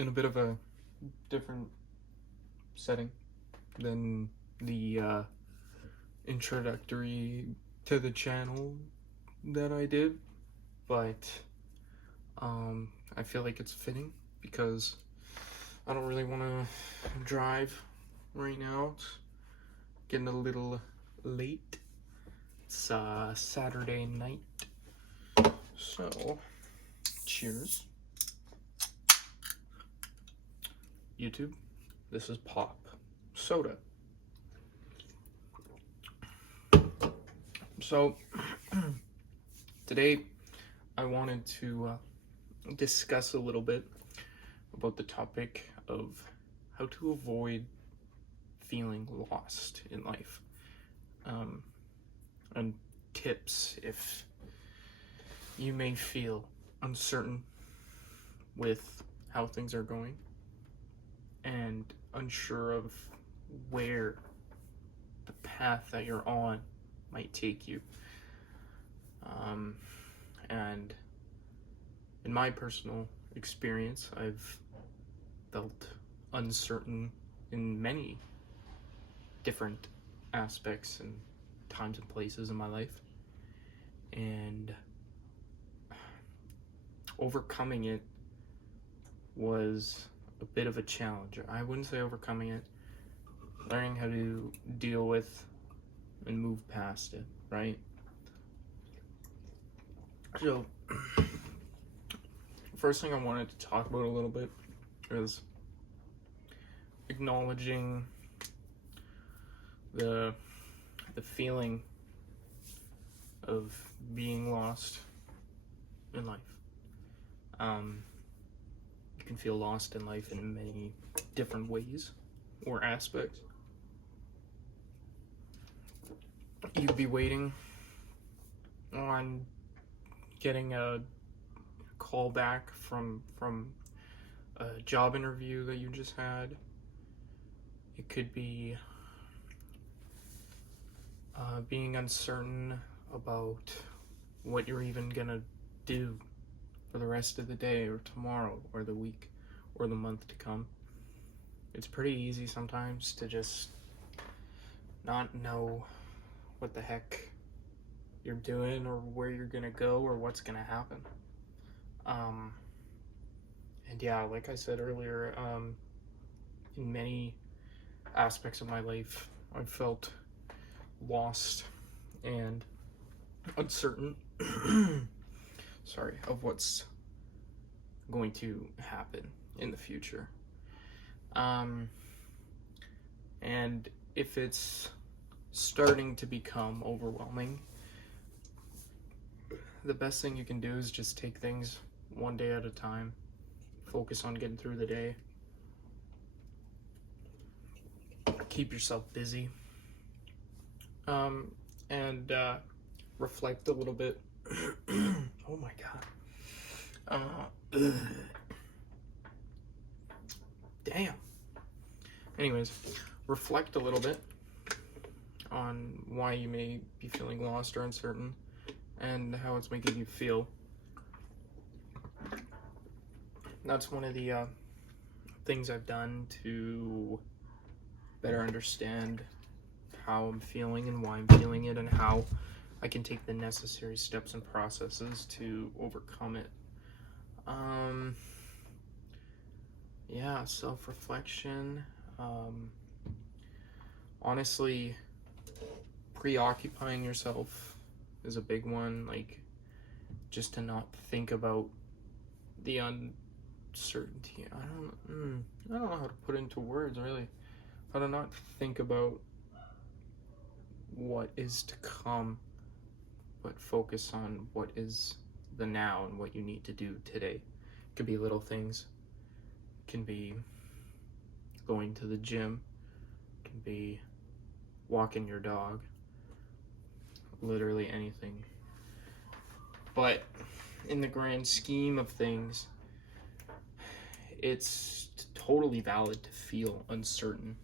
in a bit of a different setting than the introductory to the channel that I did, but I feel like it's fitting because I don't really want to drive right now. It's getting a little late. It's Saturday night, so cheers. YouTube, this is pop soda. So today I wanted to discuss a little bit about the topic of how to avoid feeling lost in life, and tips if you may feel uncertain with how things are going and unsure of where the path that you're on might take you. And in my personal experience, I've felt uncertain in many different aspects and times and places in my life, and overcoming it was a bit of a challenge. I wouldn't say overcoming it, learning how to deal with and move past it, right? So first thing I wanted to talk about a little bit is acknowledging the feeling of being lost in life. You can feel lost in life in many different ways or aspects. You could be waiting on getting a call back from a job interview that you just had. It could be being uncertain about what you're even gonna do for the rest of the day or tomorrow or the week or the month to come. It's pretty easy sometimes to just not know what the heck you're doing or where you're gonna go or what's gonna happen. And yeah, like I said earlier, in many aspects of my life, I've felt lost and uncertain of what's going to happen in the future. And if it's starting to become overwhelming, the best thing you can do is just take things one day at a time, focus on getting through the day, keep yourself busy, and reflect a little bit. Oh my god. Damn. Anyways, reflect a little bit on why you may be feeling lost or uncertain and how it's making you feel. That's one of the things I've done to better understand how I'm feeling and why I'm feeling it and how I can take the necessary steps and processes to overcome it. Yeah, self-reflection. Honestly, preoccupying yourself is a big one. Like, just to not think about the uncertainty. I don't know how to put it into words, really. How to not think about what is to come, but focus on what is the now and what you need to do today. It could be little things. It can be going to the gym. It can be walking your dog. Literally anything. But in the grand scheme of things, it's totally valid to feel uncertain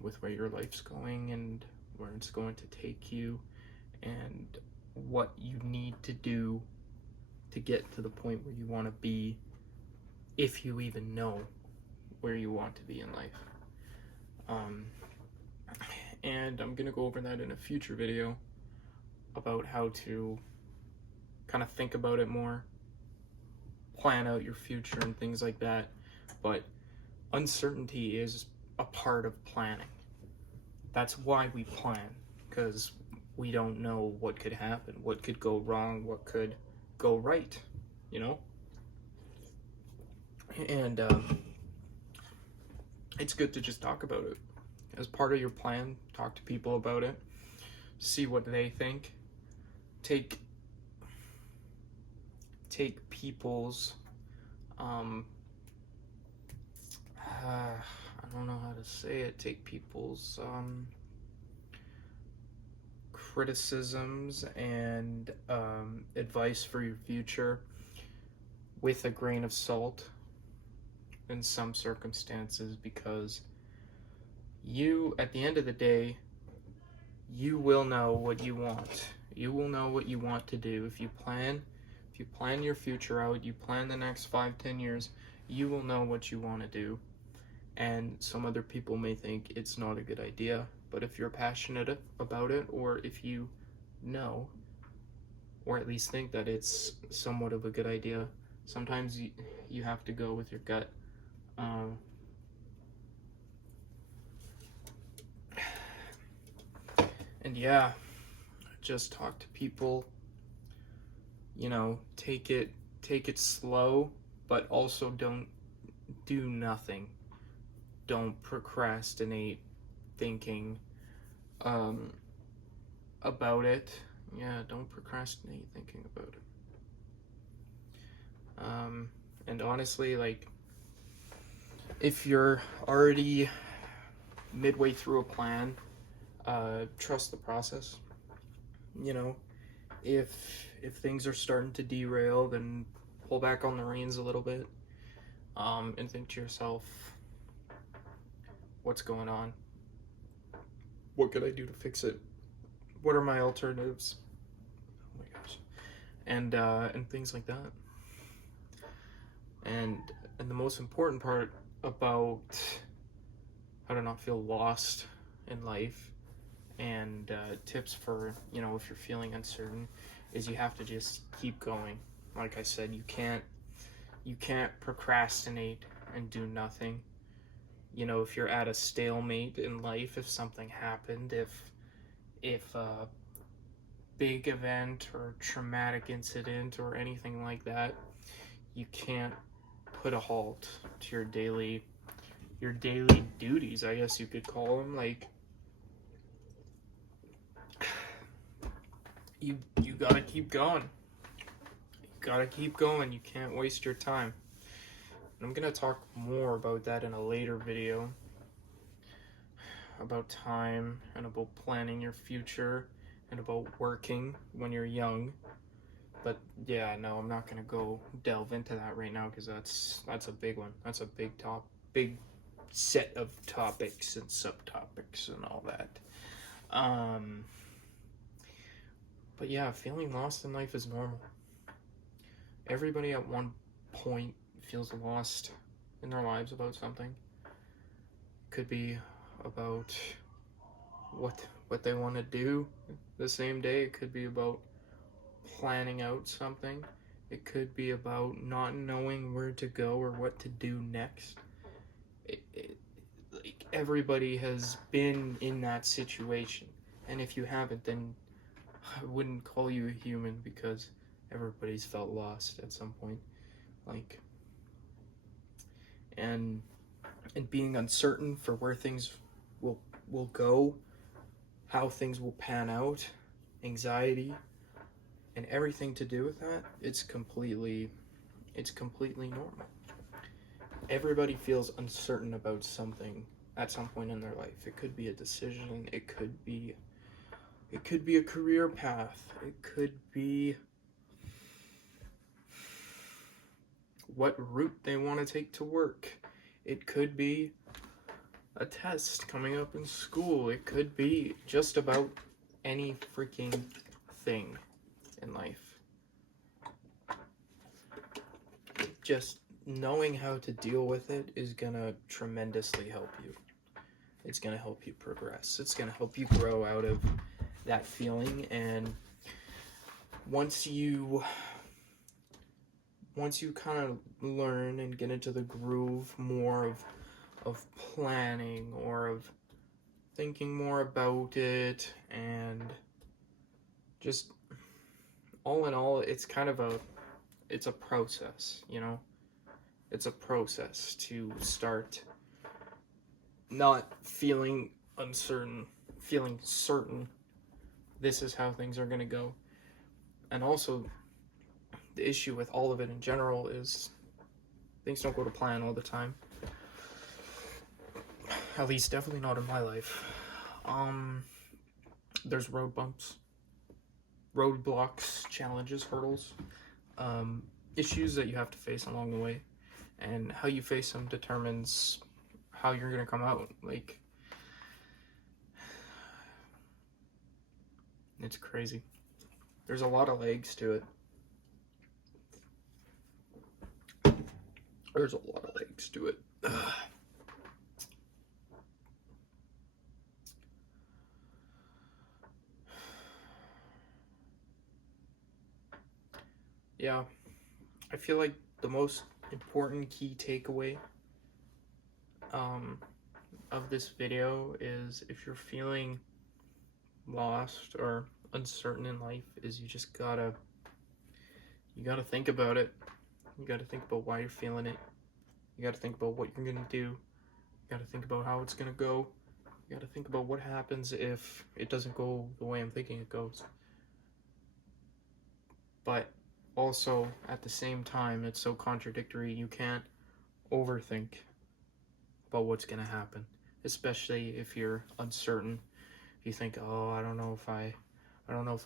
with where your life's going and where it's going to take you and what you need to do to get to the point where you want to be if you even know where you want to be in life. And I'm gonna go over that in a future video about how to kind of think about it more, plan out your future and things like that. But uncertainty is a part of planning. That's why we plan, because we don't know what could happen, what could go wrong, what could go right, you know? And it's good to just talk about it. As part of your plan, talk to people about it, see what they think. Take people's I don't know how to say it. Take people's criticisms and advice for your future with a grain of salt in some circumstances, because you, at the end of the day, you will know what you want. You will know what you want to do. If you plan your future out, you plan the next 5-10 years, you will know what you want to do. And some other people may think it's not a good idea, but if you're passionate about it, or if you know, or at least think that it's somewhat of a good idea, sometimes you have to go with your gut. And yeah, just talk to people, you know, take it slow, but also don't do nothing. Don't procrastinate thinking about it. Yeah, don't procrastinate thinking about it. And honestly, like, if you're already midway through a plan, trust the process. You know, if things are starting to derail, then pull back on the reins a little bit, and think to yourself, what's going on? What could I do to fix it? What are my alternatives? Oh my gosh. And things like that. And the most important part about how to not feel lost in life, and tips for, you know, if you're feeling uncertain, is you have to just keep going. Like I said, you can't procrastinate and do nothing. You know, if you're at a stalemate in life, if something happened, if a big event or traumatic incident or anything like that, you can't put a halt to your daily duties, I guess you could call them. Like, you gotta keep going. You gotta keep going. You can't waste your time. And I'm gonna talk more about that in a later video, about time and about planning your future and about working when you're young. But yeah, no, I'm not gonna go delve into that right now, because that's a big one. That's a big set of topics and subtopics and all that. But yeah, feeling lost in life is normal. Everybody at one point feels lost in their lives about something. Could be about what they want to do the same day. It could be about planning out something. It could be about not knowing where to go or what to do next. Like, everybody has been in that situation, and if you haven't, then I wouldn't call you a human, because everybody's felt lost at some point. Like, and being uncertain for where things will go, how things will pan out, anxiety, and everything to do with that, it's completely normal. Everybody feels uncertain about something at some point in their life. It could be a decision, it could be a career path, it could be what route they want to take to work, it could be a test coming up in school, it could be just about any freaking thing in life. Just knowing how to deal with it is gonna tremendously help you. It's gonna help you progress. It's gonna help you grow out of that feeling. And once you kind of learn and get into the groove more of planning, or of thinking more about it, and just all in all, it's kind of it's a process, you know? It's a process to start not feeling uncertain, feeling certain this is how things are going to go. And also, the issue with all of it in general is things don't go to plan all the time. At least definitely not in my life. There's road bumps, roadblocks, challenges, hurdles, issues that you have to face along the way. And how you face them determines how you're going to come out. Like, it's crazy. There's a lot of legs to it. There's a lot of legs to it. Yeah, I feel like the most important key takeaway of this video is, if you're feeling lost or uncertain in life, is you gotta think about it. You gotta think about why you're feeling it. You gotta think about what you're gonna do. You gotta think about how it's gonna go. You gotta think about what happens if it doesn't go the way I'm thinking it goes. But also, at the same time, it's so contradictory. You can't overthink about what's gonna happen, especially if you're uncertain. If you think, oh, I don't know if I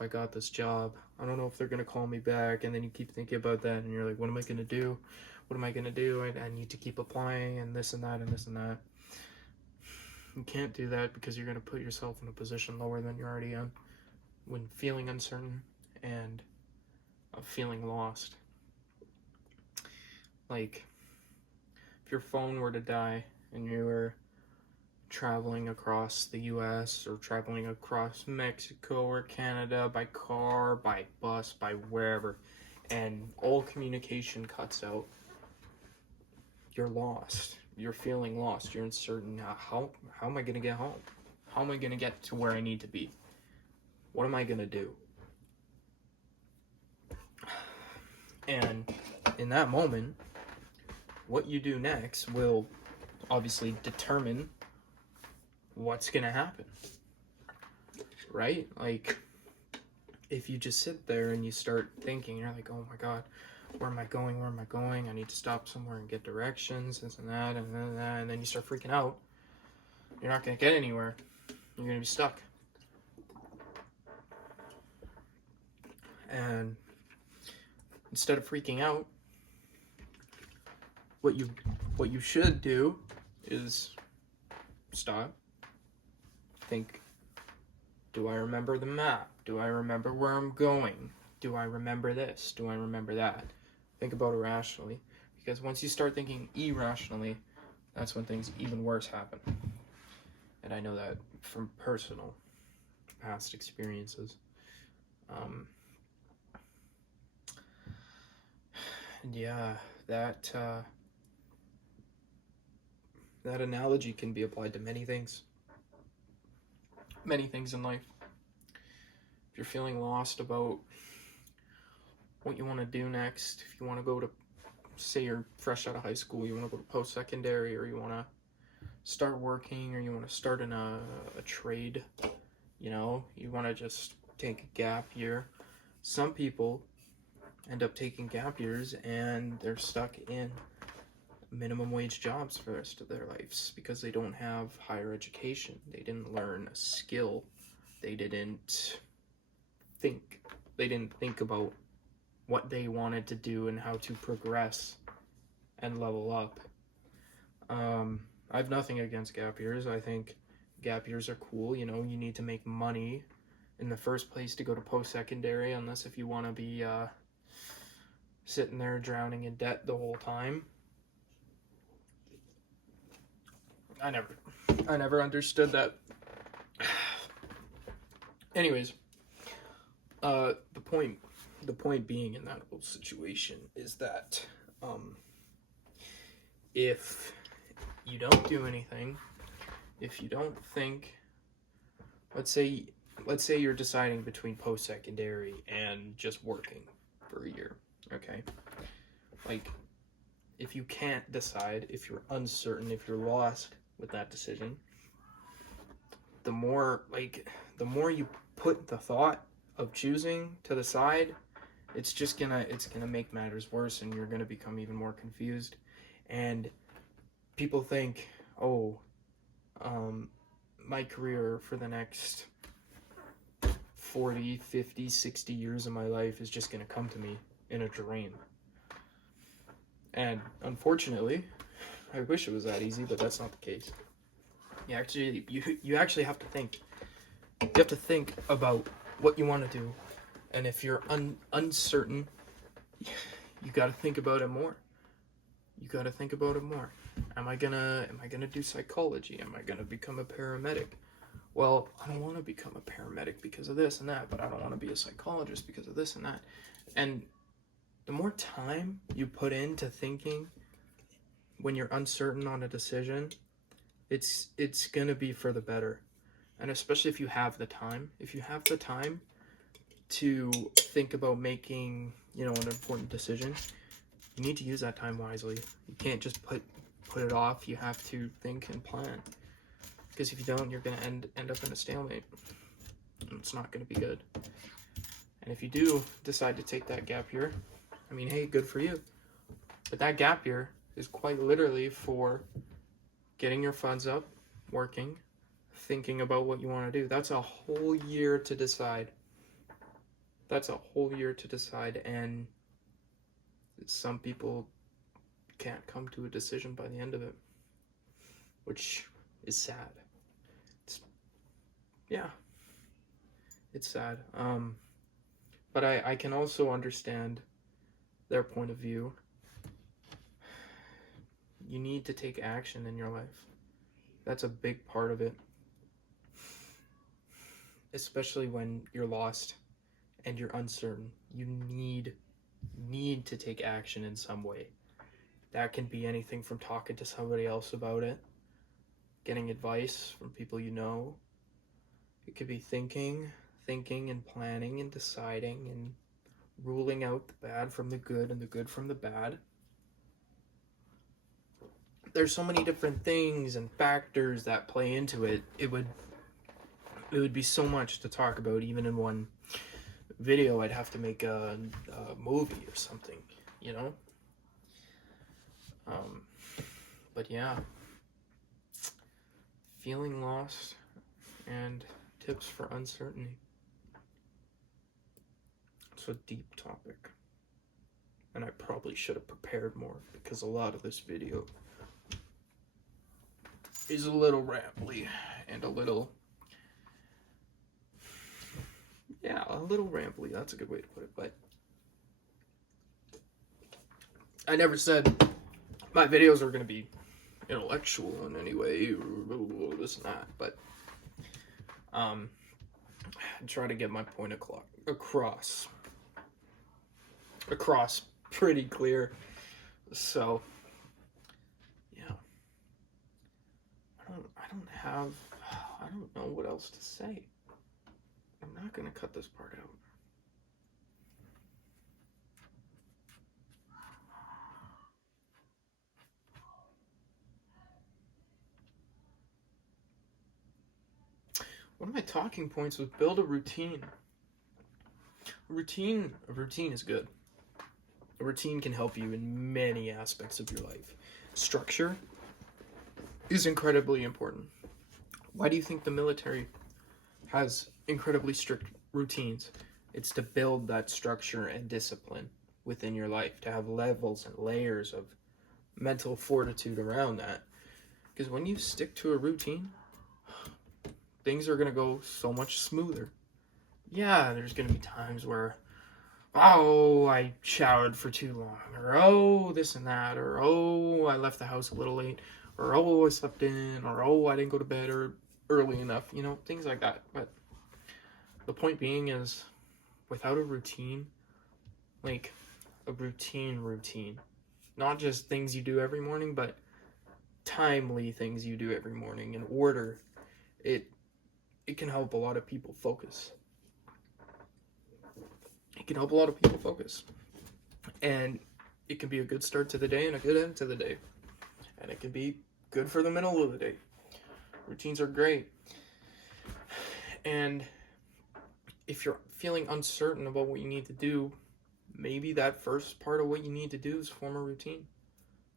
got this job. I don't know if they're gonna call me back, and then you keep thinking about that, and you're like, what am I gonna do? What am I gonna do? I need to keep applying, and this and that, and this and that. You can't do that, because you're gonna put yourself in a position lower than you're already in when feeling uncertain and feeling lost. Like, if your phone were to die and you were traveling across the US or traveling across Mexico or Canada by car, by bus, by wherever, and all communication cuts out, you're lost. You're feeling lost. You're uncertain. How am I going to get home? How am I going to get to where I need to be? What am I going to do? And in that moment, what you do next will obviously determine what's gonna happen, right? Like, if you just sit there and you start thinking, you're like, oh my god, where am I going? Where am I going? I need to stop somewhere and get directions, this and that, and then you start freaking out. You're not gonna get anywhere. You're gonna be stuck. And instead of freaking out, what you should do is stop. Think, do I remember the map? Do I remember where I'm going? Do I remember this? Do I remember that? Think about it rationally. Because once you start thinking irrationally, that's when things even worse happen. And I know that from personal past experiences. And yeah, that analogy can be applied to many things. Many things in life. If you're feeling lost about what you want to do next, if you want to go to, say you're fresh out of high school, you want to go to post-secondary, or you want to start working, or you want to start in a trade, you know, you want to just take a gap year. Some people end up taking gap years and they're stuck in minimum wage jobs for the rest of their lives because they don't have higher education. They didn't learn a skill. They didn't think about what they wanted to do and how to progress and level up. I have nothing against gap years. I think gap years are cool. You know, you need to make money in the first place to go to post-secondary, unless if you want to be sitting there drowning in debt the whole time. I never understood that. Anyways, the point being in that whole situation is that if you don't do anything, if you don't think, let's say you're deciding between post-secondary and just working for a year, okay? Like, if you can't decide, if you're uncertain, if you're lost with that decision, the more you put the thought of choosing to the side, it's gonna make matters worse, and you're gonna become even more confused. And people think, oh, my career for the next 40, 50, 60 years of my life is just gonna come to me in a dream. And unfortunately, I wish it was that easy, but that's not the case. You actually have to think. You have to think about what you want to do, and if you're uncertain, you got to think about it more. Am I gonna do psychology? Am I gonna become a paramedic? Well, I don't want to become a paramedic because of this and that, but I don't want to be a psychologist because of this and that. And the more time you put into thinking when you're uncertain on a decision, it's gonna be for the better. And especially if you have the time to think about making, an important decision, you need to use that time wisely. You can't just put it off. You have to think and plan. Because if you don't, you're gonna end up in a stalemate. And it's not gonna be good. And if you do decide to take that gap year, I mean, hey, good for you. But that gap year is quite literally for getting your funds up, working, thinking about what you want to do. That's a whole year to decide. And some people can't come to a decision by the end of it, which is sad. It's sad. But I can also understand their point of view. You need to take action in your life. That's a big part of it. Especially when you're lost and you're uncertain. You need to take action in some way. That can be anything from talking to somebody else about it, getting advice from people you know. It could be thinking and planning and deciding and ruling out the bad from the good and the good from the bad. There's so many different things and factors that play into it. It would be so much to talk about, even in one video. I'd have to make a movie or something, But yeah, feeling lost and tips for uncertainty. It's a deep topic, and I probably should have prepared more, because a lot of this video is a little rambly and a little rambly. That's a good way to put it. But I never said my videos are going to be intellectual in any way, or this and that. But I try to get my point across pretty clear. So yeah, I don't know what else to say. I'm not gonna cut this part out. One of my talking points was build a routine. A routine is good. A routine can help you in many aspects of your life. Structure is incredibly important. Why do you think the military has incredibly strict routines? It's to build that structure and discipline within your life, to have levels and layers of mental fortitude around that. Because when you stick to a routine, things are going to go so much smoother. Yeah, there's going to be times where, oh, I showered for too long, or oh, this and that, or oh, I left the house a little late, or oh, I slept in, or oh, I didn't go to bed or early enough, things like that. But the point being is, without a routine, like a routine, not just things you do every morning, but timely things you do every morning in order, it can help a lot of people focus. It can help a lot of people focus. And it can be a good start to the day and a good end to the day. And it can be good for the middle of the day. Routines are great. And if you're feeling uncertain about what you need to do, maybe that first part of what you need to do is form a routine.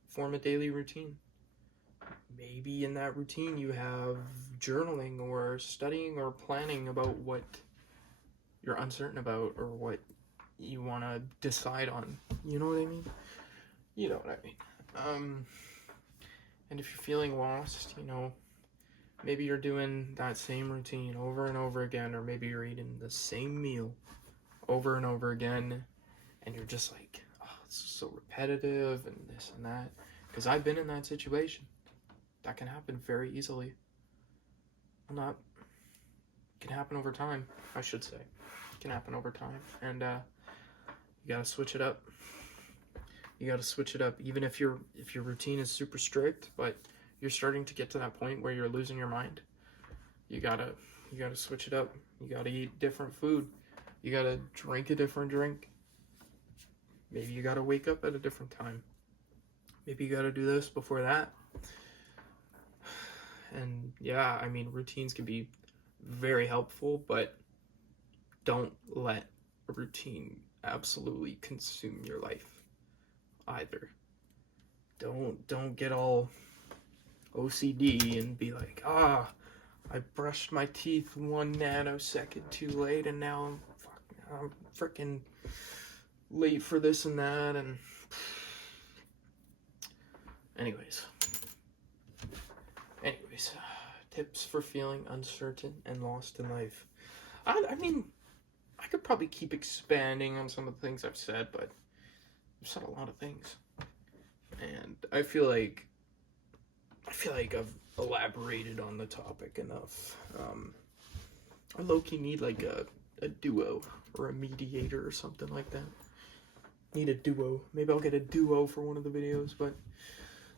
Form a daily routine. Maybe in that routine you have journaling or studying or planning about what you're uncertain about or what you want to decide on. You know what I mean? You know what I mean. And if you're feeling lost, maybe you're doing that same routine over and over again, or maybe you're eating the same meal over and over again, and you're just like, oh, it's so repetitive and this and that. Because I've been in that situation. That can happen very easily. Well, it can happen over time, I should say. It can happen over time, and you gotta switch it up. You gotta switch it up, even if your routine is super strict, but you're starting to get to that point where you're losing your mind. You gotta switch it up. You gotta eat different food. You gotta drink a different drink. Maybe you gotta wake up at a different time. Maybe you gotta do this before that. And yeah, I mean, routines can be very helpful, but don't let a routine absolutely consume your life either. Don't get all OCD and be like, I brushed my teeth 1 nanosecond too late, and now I'm freaking late for this and that. And anyways, tips for feeling uncertain and lost in life. I mean, I could probably keep expanding on some of the things I've said, but I've said a lot of things, and I feel like I've elaborated on the topic enough. I low-key need like a duo or a mediator or something like that. Need a duo. Maybe I'll get a duo for one of the videos, but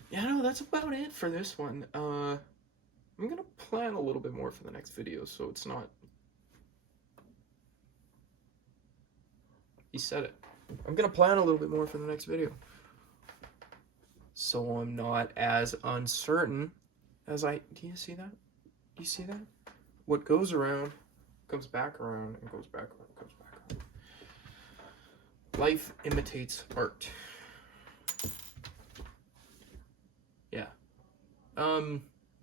yeah, no, that's about it for this one. I'm gonna plan a little bit more for the next video, so it's not... He said it. I'm gonna plan a little bit more for the next video, so I'm not as uncertain as I... Do you see that? Do you see that? What goes around comes back around and goes back around, comes back around. Life imitates art. Yeah.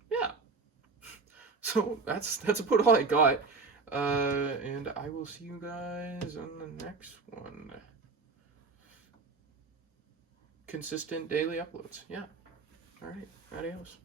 Yeah. So that's about all I got. And I will see you guys on the next one. Consistent daily uploads. Yeah. All right. Adios.